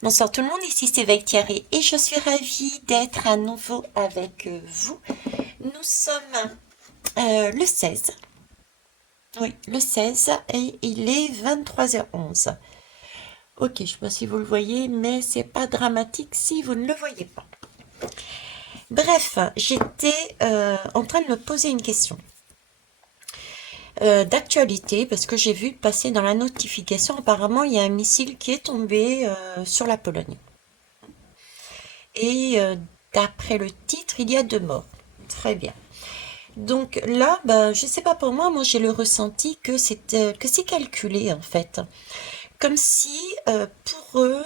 Bonsoir tout le monde, ici c'est Thierry et je suis ravie d'être à nouveau avec vous. Nous sommes le 16, oui, le 16 et il est 23h11. Ok, je ne sais pas si vous le voyez, mais c'est pas dramatique si vous ne le voyez pas. Bref, j'étais en train de me poser une question d'actualité parce que j'ai vu passer dans la notification, apparemment il y a un missile qui est tombé sur la Pologne. Et d'après le titre, il y a 2 morts. Très bien. Donc là, ben, je sais pas pour moi, moi j'ai le ressenti que c'est calculé en fait. Comme si pour eux,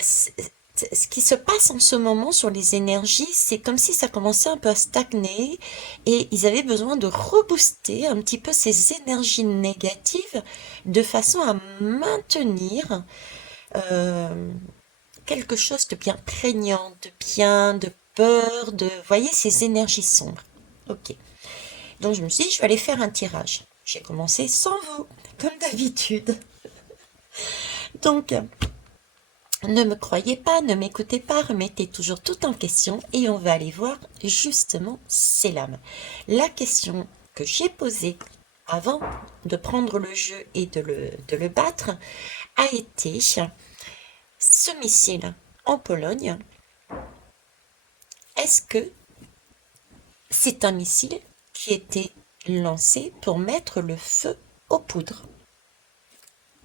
ce qui se passe en ce moment sur les énergies, c'est comme si ça commençait un peu à stagner et ils avaient besoin de rebooster un petit peu ces énergies négatives de façon à maintenir euh, quelque chose de bien prégnant, de bien, de peur, vous voyez, ces énergies sombres. Ok. Donc je me suis dit, je vais aller faire un tirage. J'ai commencé sans vous, comme d'habitude. Donc, ne me croyez pas, ne m'écoutez pas, remettez toujours tout en question et on va aller voir justement ces lames. La question que j'ai posée avant de prendre le jeu et de le battre a été ce missile en Pologne. Est-ce que c'est un missile qui était lancé pour mettre le feu aux poudres?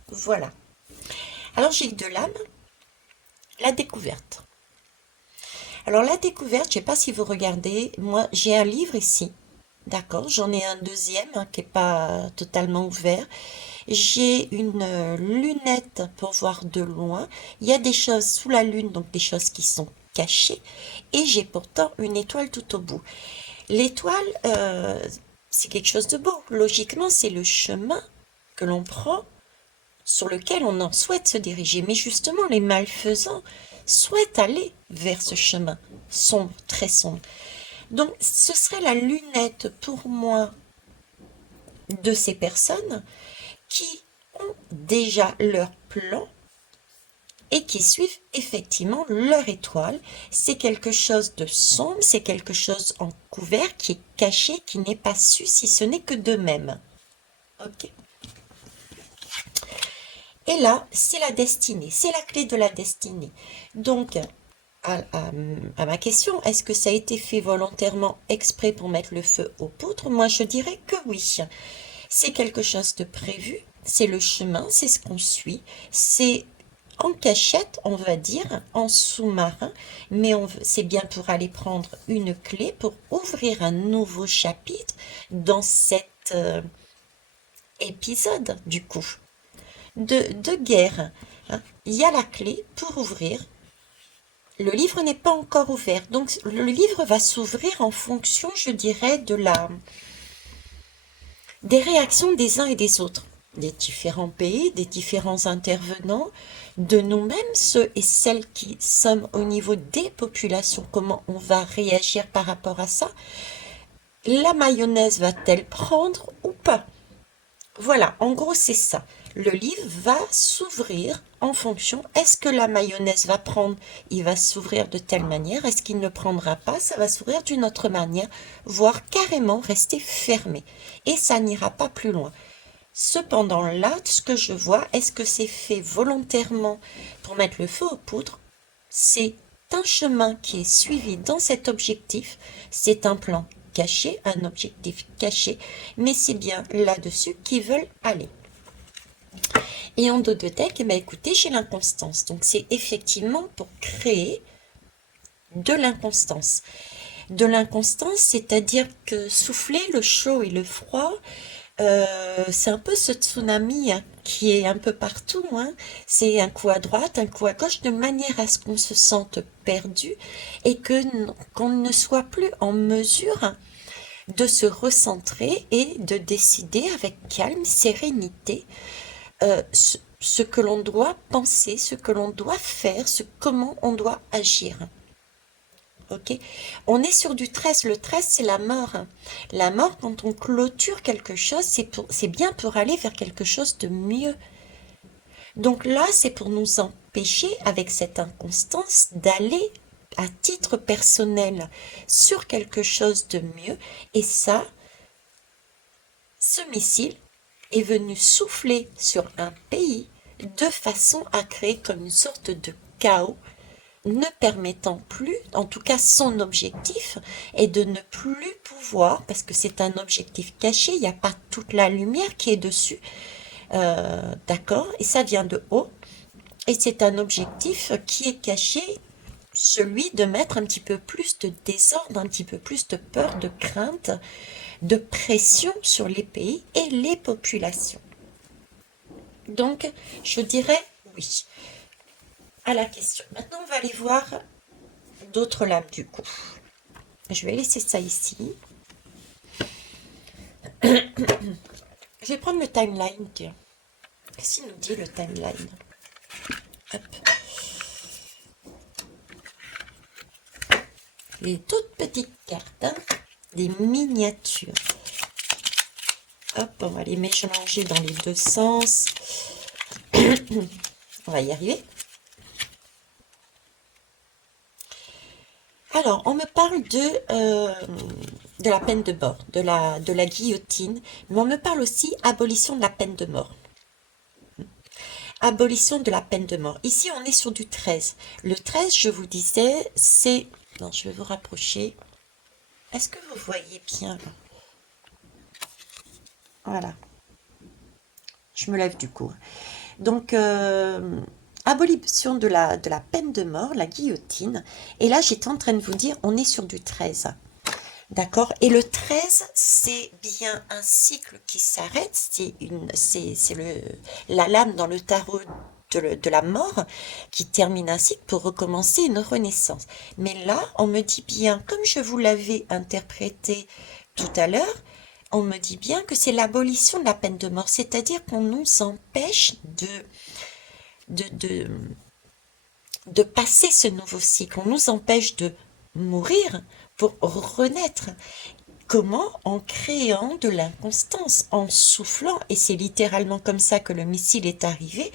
Voilà. Alors j'ai eu de l'âme, la découverte. Alors la découverte, je ne sais pas si vous regardez, moi j'ai un livre ici, d'accord, j'en ai un deuxième qui n'est pas totalement ouvert. J'ai une lunette pour voir de loin. Il y a des choses sous la lune, donc des choses qui sont cachées. Et j'ai pourtant une étoile tout au bout. L'étoile, c'est quelque chose de beau. Logiquement, c'est le chemin que l'on prend sur lequel on en souhaite se diriger. Mais justement, les malfaisants souhaitent aller vers ce chemin sombre, très sombre. Donc, ce serait la lunette pour moi de ces personnes qui ont déjà leur plan et qui suivent effectivement leur étoile. C'est quelque chose de sombre, c'est quelque chose en couvert qui est caché, qui n'est pas su si ce n'est que d'eux-mêmes. Ok. Et là, c'est la destinée, c'est la clé de la destinée. Donc, à ma question, est-ce que ça a été fait volontairement exprès pour mettre le feu aux poutres? Moi, je dirais que oui. C'est quelque chose de prévu, c'est le chemin, c'est ce qu'on suit, c'est en cachette, on va dire, en sous-marin, mais c'est bien pour aller prendre une clé pour ouvrir un nouveau chapitre dans cet épisode, du coup, de guerre. Hein. Il y a la clé pour ouvrir. Le livre n'est pas encore ouvert, donc le livre va s'ouvrir en fonction, je dirais, des réactions des uns et des autres, des différents pays, des différents intervenants, de nous-mêmes, ceux et celles qui sommes au niveau des populations, comment on va réagir par rapport à ça. La mayonnaise va-t-elle prendre ou pas? Voilà, en gros c'est ça. Le livre va s'ouvrir en fonction. Est-ce que la mayonnaise va prendre? Il va s'ouvrir de telle manière. Est-ce qu'il ne prendra pas? Ça va s'ouvrir d'une autre manière, voire carrément rester fermé. Et ça n'ira pas plus loin. Cependant, là, ce que je vois, est-ce que c'est fait volontairement pour mettre le feu aux poudres? C'est un chemin qui est suivi dans cet objectif. C'est un plan caché, un objectif caché, mais c'est bien là-dessus qu'ils veulent aller. Et en dos de deck, eh ben, écoutez, j'ai l'inconstance. Donc c'est effectivement pour créer de l'inconstance. De l'inconstance, c'est-à-dire que souffler le chaud et le froid, c'est un peu ce tsunami qui est un peu partout. Hein. C'est un coup à droite, un coup à gauche, de manière à ce qu'on se sente perdu et qu'on ne soit plus en mesure de se recentrer et de décider avec calme, sérénité, ce que l'on doit penser, ce que l'on doit faire, comment on doit agir. Ok, on est sur du 13. Le 13, c'est la mort. La mort, quand on clôture quelque chose, c'est bien pour aller vers quelque chose de mieux. Donc là, c'est pour nous empêcher, avec cette inconstance, d'aller à titre personnel sur quelque chose de mieux. Et ça, ce missile est venu souffler sur un pays de façon à créer comme une sorte de chaos, ne permettant plus, en tout cas son objectif est de ne plus pouvoir, parce que c'est un objectif caché, il n'y a pas toute la lumière qui est dessus, d'accord, et ça vient de haut, et c'est un objectif qui est caché, celui de mettre un petit peu plus de désordre, un petit peu plus de peur, de crainte, de pression sur les pays et les populations. Donc, je dirais oui à la question. Maintenant, on va aller voir d'autres lames du coup. Je vais laisser ça ici. Je vais prendre le timeline. Qu'est-ce qu'il nous dit le timeline? Hop. Les toutes petites cartes, hein, des miniatures. Hop, on va les mélanger dans les deux sens. On va y arriver. Alors, on me parle de la peine de mort, de la guillotine, mais on me parle aussi abolition de la peine de mort. Abolition de la peine de mort. Ici, on est sur du 13. Le 13, je vous disais, c'est... Non, je vais vous rapprocher. Est-ce que vous voyez bien là? Voilà. Je me lève du coup. Donc, abolition de la peine de mort, la guillotine. Et là, j'étais en train de vous dire, on est sur du 13. D'accord? Et le 13, c'est bien un cycle qui s'arrête. C'est la lame dans le tarot de la mort qui termine un cycle pour recommencer une renaissance. Mais là, on me dit bien, comme je vous l'avais interprété tout à l'heure, on me dit bien que c'est l'abolition de la peine de mort, c'est-à-dire qu'on nous empêche de passer ce nouveau cycle, on nous empêche de mourir pour renaître. Comment? En créant de l'inconstance, en soufflant, et c'est littéralement comme ça que le missile est arrivé,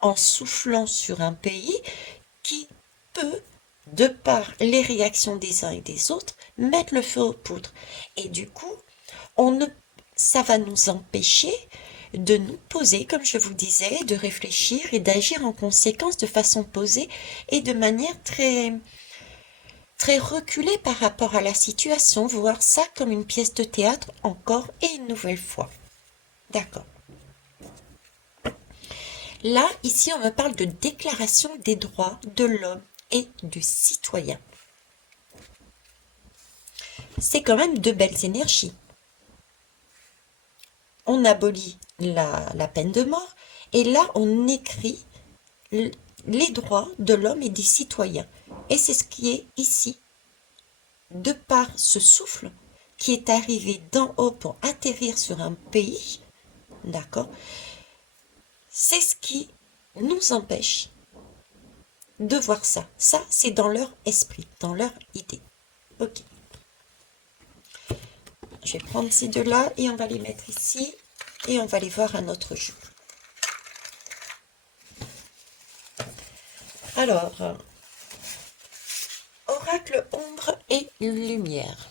en soufflant sur un pays qui peut, de par les réactions des uns et des autres, mettre le feu aux poudres. Et du coup, ça va nous empêcher de nous poser, comme je vous disais, de réfléchir et d'agir en conséquence de façon posée et de manière très, très reculée par rapport à la situation, voir ça comme une pièce de théâtre encore et une nouvelle fois. D'accord. Là, ici, on me parle de déclaration des droits de l'homme et du citoyen. C'est quand même de belles énergies. On abolit la peine de mort et là, on écrit les droits de l'homme et des citoyens. Et c'est ce qui est ici, de par ce souffle qui est arrivé d'en haut pour atterrir sur un pays, d'accord? C'est ce qui nous empêche de voir ça. Ça, c'est dans leur esprit, dans leur idée. Ok. Je vais prendre ces deux-là et on va les mettre ici et on va les voir à notre jeu. Alors, oracle ombre et lumière.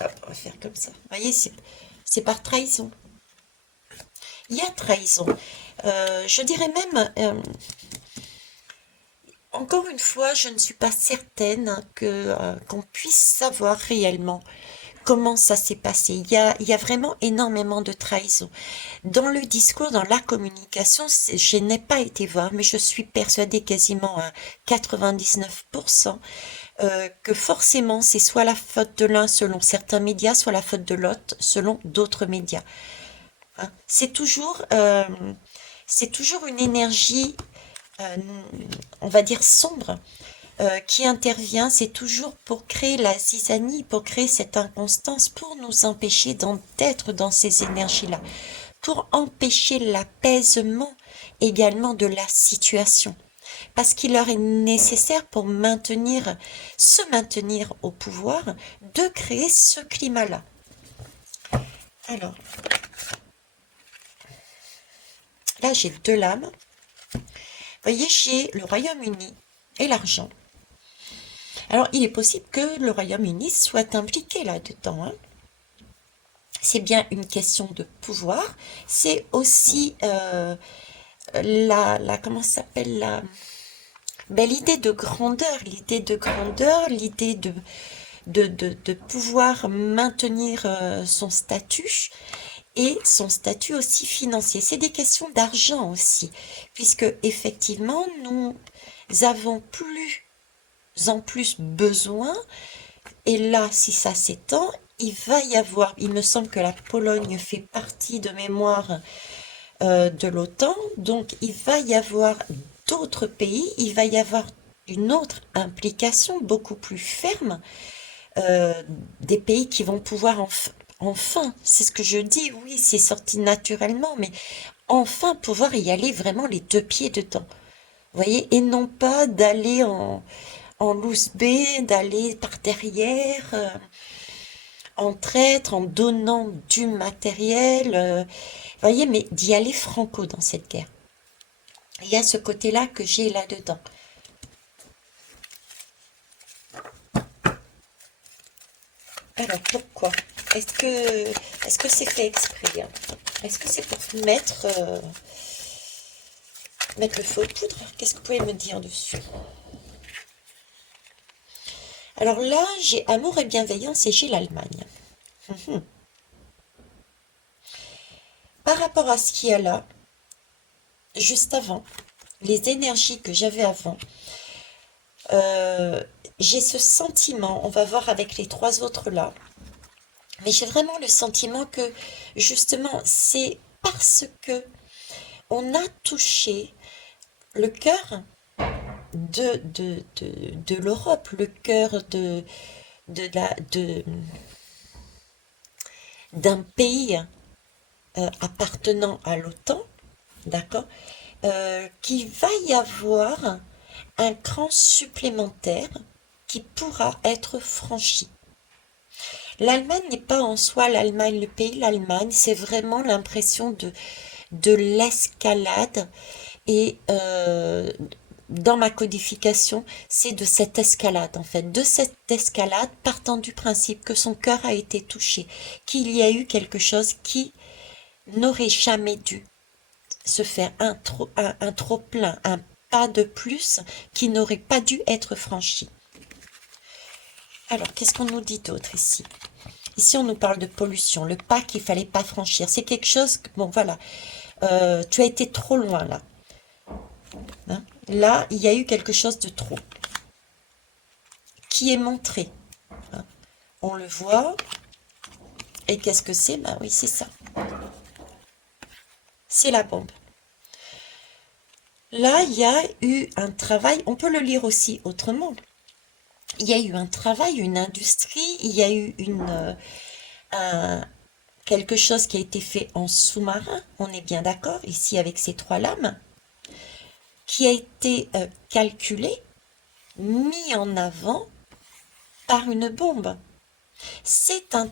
Hop, on va faire comme ça. Vous voyez, c'est par trahison. Il y a trahison. Je dirais même, encore une fois, je ne suis pas certaine qu'on puisse savoir réellement comment ça s'est passé. Il y a vraiment énormément de trahison. Dans le discours, dans la communication, je n'ai pas été voir, mais je suis persuadée quasiment à 99% que forcément c'est soit la faute de l'un selon certains médias, soit la faute de l'autre selon d'autres médias. Hein. C'est toujours une énergie, on va dire sombre, qui intervient, c'est toujours pour créer la zizanie, pour créer cette inconstance, pour nous empêcher d'être dans ces énergies-là, pour empêcher l'apaisement également de la situation. Parce qu'il leur est nécessaire pour se maintenir au pouvoir, de créer ce climat-là. Alors, Là, j'ai deux lames. Vous voyez, j'ai le Royaume-Uni et l'argent. Alors, il est possible que le Royaume-Uni soit impliqué là-dedans, hein. C'est bien une question de pouvoir. C'est aussi comment ça s'appelle ben, l'idée de grandeur, l'idée de pouvoir maintenir son statut et son statut aussi financier. C'est des questions d'argent aussi, puisque effectivement, nous avons plus en plus besoin, et là, si ça s'étend, il va y avoir, il me semble que la Pologne fait partie de mémoire de l'OTAN, donc il va y avoir d'autres pays, il va y avoir une autre implication beaucoup plus ferme euh, des pays qui vont pouvoir enfin, c'est ce que je dis, oui, c'est sorti naturellement, mais enfin pouvoir y aller vraiment les deux pieds dedans. Vous voyez, et non pas d'aller en loose bée, d'aller par derrière, en traître, en donnant du matériel, vous voyez, mais d'y aller franco dans cette guerre. Il y a ce côté-là que j'ai là-dedans. Alors pourquoi? Est-ce que c'est fait exprès, hein? Est-ce que c'est pour mettre le feu aux poudres? Qu'est-ce que vous pouvez me dire dessus? Alors là, j'ai amour et bienveillance et j'ai l'Allemagne. Mhm. Par rapport à ce qu'il y a là, juste avant, les énergies que j'avais avant, euh, j'ai ce sentiment, on va voir avec les trois autres là, mais j'ai vraiment le sentiment que justement c'est parce que on a touché le cœur de l'Europe, le cœur de la, de, d'un pays appartenant à l'OTAN, d'accord, qu'il va y avoir un cran supplémentaire qui pourra être franchi. L'Allemagne n'est pas en soi l'Allemagne, le pays, l'Allemagne, c'est vraiment l'impression de l'escalade et dans ma codification, c'est de cette escalade en fait, de cette escalade partant du principe que son cœur a été touché, qu'il y a eu quelque chose qui n'aurait jamais dû se faire un trop plein, un pas de plus qui n'aurait pas dû être franchi. Alors, qu'est-ce qu'on nous dit d'autre ici? Ici, on nous parle de pollution, le pas qu'il fallait pas franchir. C'est quelque chose, bon voilà, tu as été trop loin là. Hein. Là, il y a eu quelque chose de trop qui est montré. Hein. On le voit. Et qu'est-ce que c'est? Ben oui, c'est ça. C'est la bombe. Là, il y a eu un travail, on peut le lire aussi autrement. Il y a eu un travail, une industrie, il y a eu quelque chose qui a été fait en sous-marin, on est bien d'accord, ici avec ces trois lames, qui a été calculé, mis en avant par une bombe. C'est un,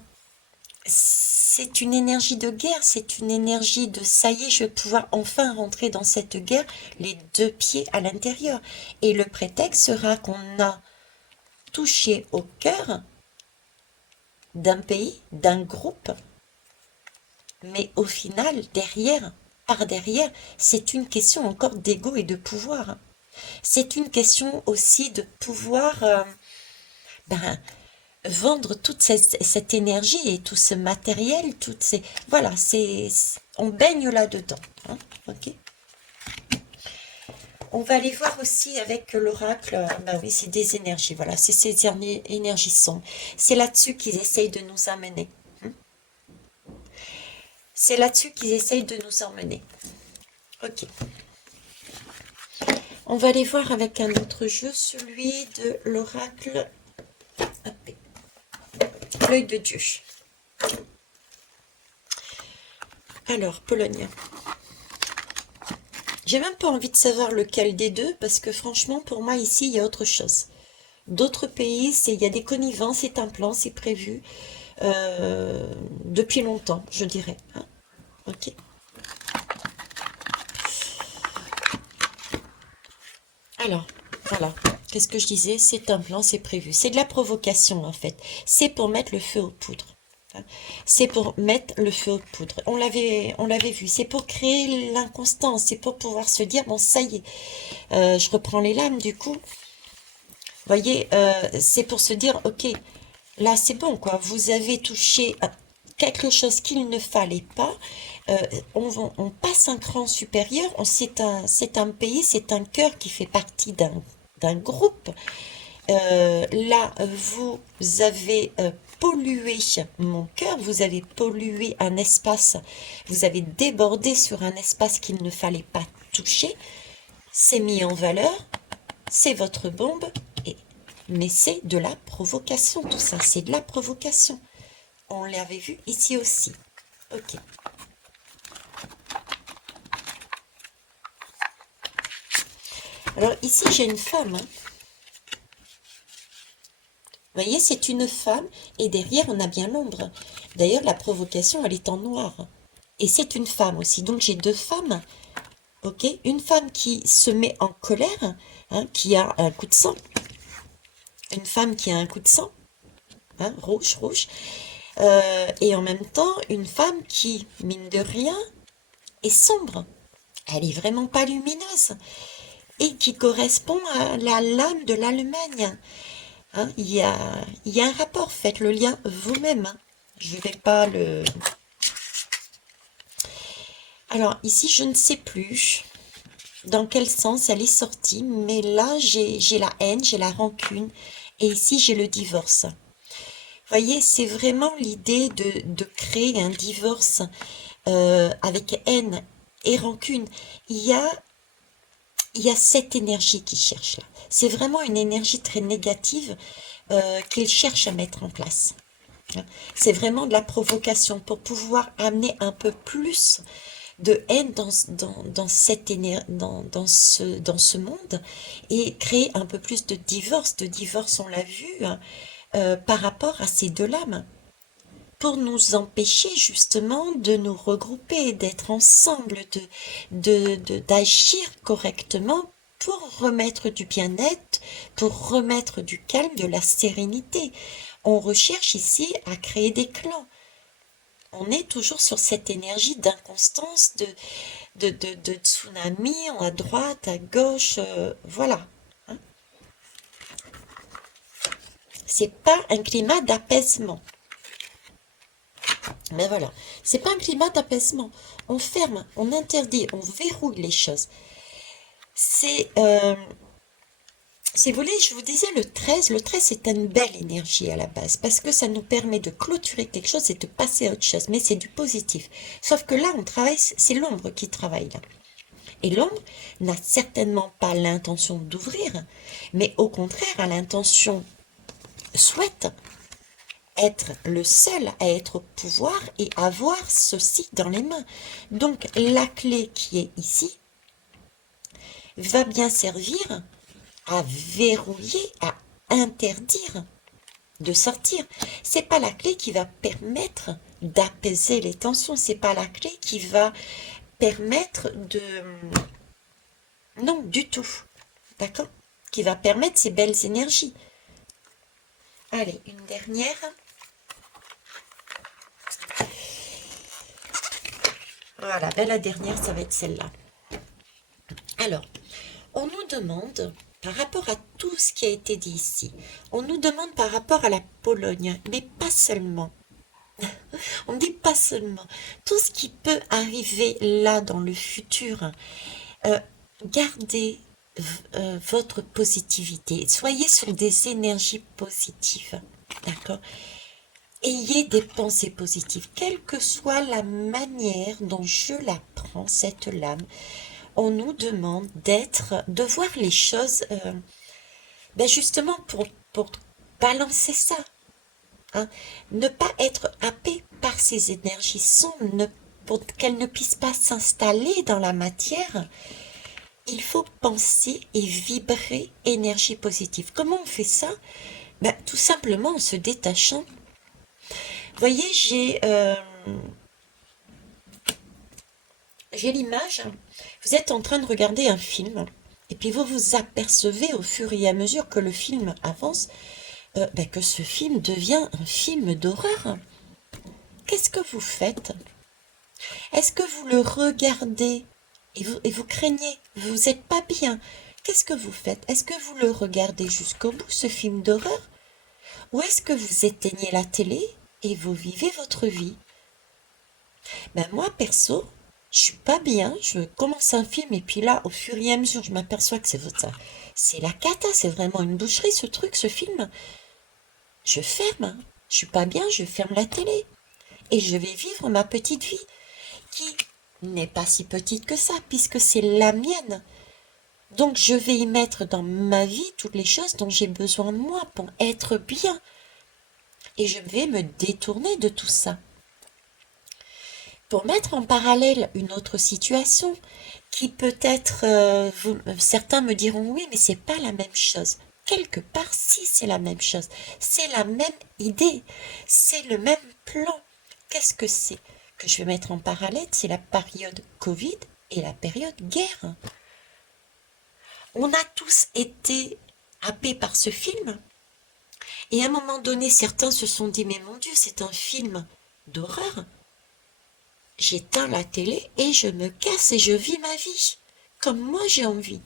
c'est une énergie de guerre, c'est une énergie de ça y est, je vais pouvoir enfin rentrer dans cette guerre, les deux pieds à l'intérieur. Et le prétexte sera qu'on a touché au cœur d'un pays, d'un groupe, mais au final, par derrière, c'est une question encore d'ego et de pouvoir. C'est une question aussi de pouvoir ben, vendre toute cette énergie et tout ce matériel, toutes ces... Voilà, on baigne là-dedans. Hein, ok. On va aller voir aussi avec l'oracle, ben oui, c'est des énergies, voilà, c'est ces énergies sombres. C'est là-dessus qu'ils essayent de nous amener. C'est là-dessus qu'ils essayent de nous emmener. Ok. On va aller voir avec un autre jeu, celui de l'oracle. L'œil de Dieu. Alors, Pologne. J'ai même pas envie de savoir lequel des deux, parce que franchement, pour moi, ici, il y a autre chose. D'autres pays, il y a des connivences, c'est un plan, c'est prévu depuis longtemps, je dirais. Hein. Ok. Alors, voilà. Qu'est-ce que je disais? C'est un plan, c'est prévu. C'est de la provocation, en fait. C'est pour mettre le feu aux poudres. Hein. C'est pour mettre le feu aux poudres. On l'avait vu. C'est pour créer l'inconstance. C'est pour pouvoir se dire, bon, ça y est. Je reprends les lames, du coup. Vous voyez, c'est pour se dire, ok, là, c'est bon, quoi. Vous avez touché quelque chose qu'il ne fallait pas. Euh, on passe un cran supérieur. C'est un pays, c'est un cœur qui fait partie d'un groupe. Là, vous avez pollué mon cœur, vous avez pollué un espace, vous avez débordé sur un espace qu'il ne fallait pas toucher. C'est mis en valeur, c'est votre bombe, et, mais c'est de la provocation, tout ça, c'est de la provocation. On l'avait vu ici aussi. Ok. Alors ici, j'ai une femme. Hein. Vous voyez, c'est une femme et derrière, on a bien l'ombre. D'ailleurs, la provocation, elle est en noir. Et c'est une femme aussi. Donc, j'ai deux femmes. Ok, une femme qui se met en colère, hein, qui a un coup de sang. Une femme qui a un coup de sang, hein, rouge, rouge. Et en même temps, une femme qui, mine de rien, est sombre. Elle est vraiment pas lumineuse. Et qui correspond à la lame de l'Allemagne. Hein, il y a un rapport, faites le lien vous-même. Hein. Je ne vais pas le... Alors ici, je ne sais plus dans quel sens elle est sortie, mais là, j'ai la haine, j'ai la rancune, et ici, j'ai le divorce. Vous voyez, c'est vraiment l'idée de créer un divorce avec haine et rancune. Il y a, il y a cette énergie qui cherche là. C'est vraiment une énergie très négative qu'il cherche à mettre en place. C'est vraiment de la provocation pour pouvoir amener un peu plus de haine dans cette dans ce monde et créer un peu plus de divorce. De divorce, on l'a vu, hein, par rapport à ces deux lames, pour nous empêcher justement de nous regrouper, d'être ensemble, d'agir correctement pour remettre du bien-être, pour remettre du calme, de la sérénité. On recherche ici à créer des clans. On est toujours sur cette énergie d'inconstance, de tsunami, à droite, à gauche, voilà. Hein. C'est pas un climat d'apaisement. Mais voilà, c'est pas un climat d'apaisement. On ferme, on interdit, on verrouille les choses. C'est, si vous voulez, je vous disais le 13 c'est une belle énergie à la base, parce que ça nous permet de clôturer quelque chose et de passer à autre chose, mais c'est du positif. Sauf que là, on travaille, c'est l'ombre qui travaille là. Et l'ombre n'a certainement pas l'intention d'ouvrir, mais au contraire a l'intention, souhaite être le seul à être au pouvoir et avoir ceci dans les mains. Donc la clé qui est ici va bien servir à verrouiller, à interdire de sortir. C'est pas la clé qui va permettre d'apaiser les tensions, c'est pas la clé qui va permettre de... Non, du tout. D'accord? Qui va permettre ces belles énergies. Allez, une dernière. Voilà, ben la dernière, ça va être celle-là. Alors, on nous demande, par rapport à tout ce qui a été dit ici, on nous demande par rapport à la Pologne, mais pas seulement. On dit pas seulement. Tout ce qui peut arriver là dans le futur, euh, gardez votre positivité. Soyez sur des énergies positives. D'accord? Ayez des pensées positives, quelle que soit la manière dont je la prends, cette lame. On nous demande de voir les choses, ben justement pour balancer ça. Hein. Ne pas être happé par ces énergies sombres, pour qu'elles ne puissent pas s'installer dans la matière. Il faut penser et vibrer énergie positive. Comment on fait ça? Ben, tout simplement en se détachant. Vous voyez, j'ai l'image. Vous êtes en train de regarder un film Et puis vous vous apercevez au fur et à mesure que le film avance, que ce film devient un film d'horreur. Qu'est-ce que vous faites? Est-ce que vous le regardez et vous craignez, vous n'êtes pas bien? Qu'est-ce que vous faites? Est-ce que vous le regardez jusqu'au bout, ce film d'horreur? Ou est-ce que vous éteignez la télé et vous vivez votre vie? Ben moi, perso, je suis pas bien, je commence un film et puis là, au fur et à mesure, je m'aperçois que ça. C'est la cata, c'est vraiment une boucherie ce truc, ce film. Je ferme, hein. Je suis pas bien, je ferme la télé. Et je vais vivre ma petite vie, qui n'est pas si petite que ça, puisque c'est la mienne. Donc je vais y mettre dans ma vie toutes les choses dont j'ai besoin moi pour être bien. Et je vais me détourner de tout ça. Pour mettre en parallèle une autre situation, qui peut-être, certains me diront oui, mais c'est pas la même chose. Quelque part, si c'est la même chose, c'est la même idée, c'est le même plan. Qu'est-ce que c'est que je vais mettre en parallèle? C'est la période Covid et la période guerre. On a tous été happés par ce film, et à un moment donné, certains se sont dit, mais mon Dieu, c'est un film d'horreur. J'éteins la télé et je me casse et je vis ma vie, comme moi j'ai envie.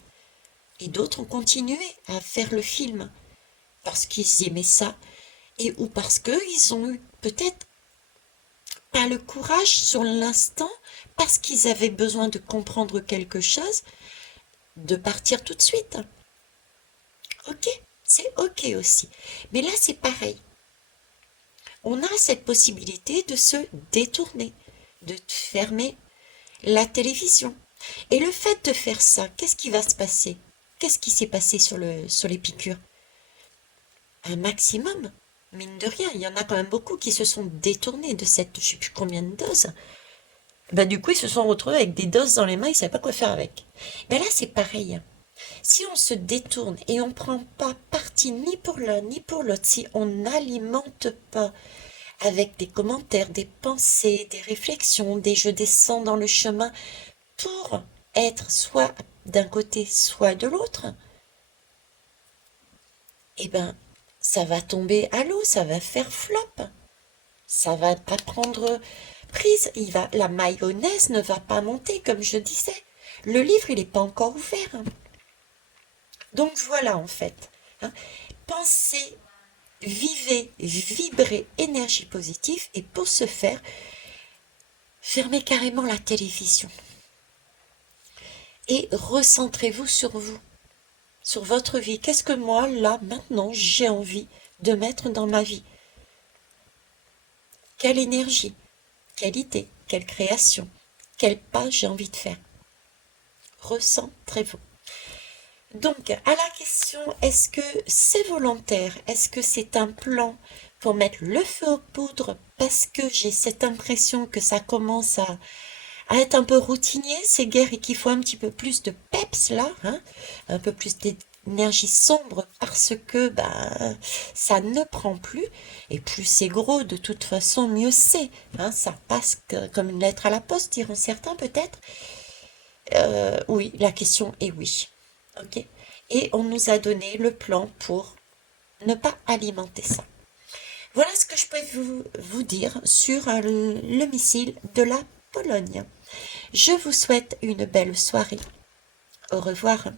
Et d'autres ont continué à faire le film, parce qu'ils aimaient ça, et ou parce qu'ils ont eu peut-être pas le courage sur l'instant, parce qu'ils avaient besoin de comprendre quelque chose, de partir tout de suite. Ok, c'est ok aussi. Mais là c'est pareil. On a cette possibilité de se détourner, de fermer la télévision. Et le fait de faire ça, qu'est-ce qui va se passer? Qu'est-ce qui s'est passé sur les piqûres? Un maximum, mine de rien. Il y en a quand même beaucoup qui se sont détournés de cette, je sais plus combien de doses. Ben, du coup, ils se sont retrouvés avec des doses dans les mains, ils ne savaient pas quoi faire avec. Ben là, c'est pareil. Si on se détourne et on ne prend pas parti ni pour l'un ni pour l'autre, si on n'alimente pas avec des commentaires, des pensées, des réflexions, des je descends dans le chemin pour être soit d'un côté, soit de l'autre, eh ben, ça va tomber à l'eau, ça va faire flop. Ça va pas prendre prise. La mayonnaise ne va pas monter, comme je disais. Le livre, il n'est pas encore ouvert. Donc voilà, en fait. Hein. Pensez, vivez, vibrez énergie positive. Et pour ce faire, fermez carrément la télévision. Et recentrez-vous sur vous, sur votre vie. Qu'est-ce que moi, là, maintenant, j'ai envie de mettre dans ma vie? Quelle énergie, quelle idée, quelle création, quel pas j'ai envie de faire? Recentrez-vous. Donc, à la question, est-ce que c'est volontaire? Est-ce que c'est un plan pour mettre le feu aux poudres parce que j'ai cette impression que ça commence à être un peu routinier, ces guerres, et qu'il faut un petit peu plus de peps là, hein, un peu plus d'énergie sombre parce que ça ne prend plus, et plus c'est gros, de toute façon, mieux c'est. Hein, ça passe comme une lettre à la poste, diront certains peut-être. Oui, la question est oui. Ok. Et on nous a donné le plan pour ne pas alimenter ça. Voilà ce que je peux vous dire sur le missile de la Pologne. Je vous souhaite une belle soirée. Au revoir.